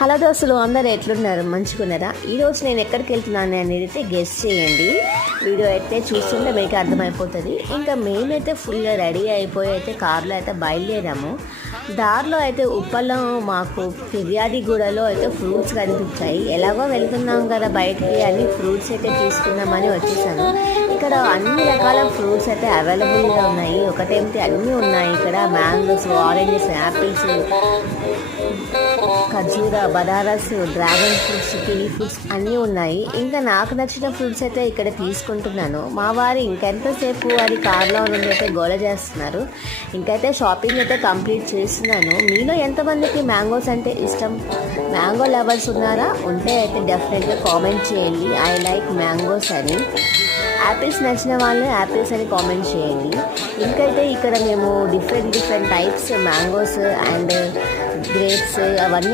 Hello దోస్తులు, అందరు ఎట్లున్నారు? మంచిగున్నారా? ఈరోజు నేను ఎక్కడికి వెళ్తున్నాను అనేది అయితే గెస్ట్ చేయండి. వీడియో అయితే చూస్తుంటే మీకు అర్థమైపోతుంది. ఇంకా మేమైతే ఫుల్గా రెడీ అయిపోయి అయితే కార్లో అయితే బయలుదేరాము. దారిలో అయితే ఉప్పల్లో మాకు ఫిర్యాదిగూడలో అయితే ఫ్రూట్స్ కనిపించాయి. ఎలాగో వెళ్తున్నాం కదా బయటికి అని ఫ్రూట్స్ అయితే తీసుకుందామని వచ్చేసాను. ఇక్కడ అన్ని రకాల ఫ్రూట్స్ అయితే అవైలబుల్గా ఉన్నాయి. ఒకటేమిటి అన్నీ ఉన్నాయి ఇక్కడ. మ్యాంగోస్, ఆరెంజెస్, యాపిల్స్, ఖర్జూర, Banaras, dragon fruits, kiwi fruits అన్నీ ఉన్నాయి. ఇంకా నాకు నచ్చిన ఫ్రూట్స్ అయితే ఇక్కడ తీసుకుంటున్నాను. మా వారు ఇంకెంతసేపు అని కార్లో నుండి అయితే గోల చేస్తున్నారు. ఇంకైతే షాపింగ్ అయితే కంప్లీట్ చేస్తున్నాను. మీలో ఎంతమందికి మ్యాంగోస్ అంటే ఇష్టం? మ్యాంగో లవర్స్ ఉన్నారా? ఉంటే అయితే డెఫినెట్గా కామెంట్ చేయండి ఐ లైక్ మ్యాంగోస్ అని. యాపిల్స్ నచ్చిన వాళ్ళు యాపిల్స్ అని కామెంట్ చేయండి. ఇంకైతే ఇక్కడ మేము different types mangoes and grapes అవన్నీ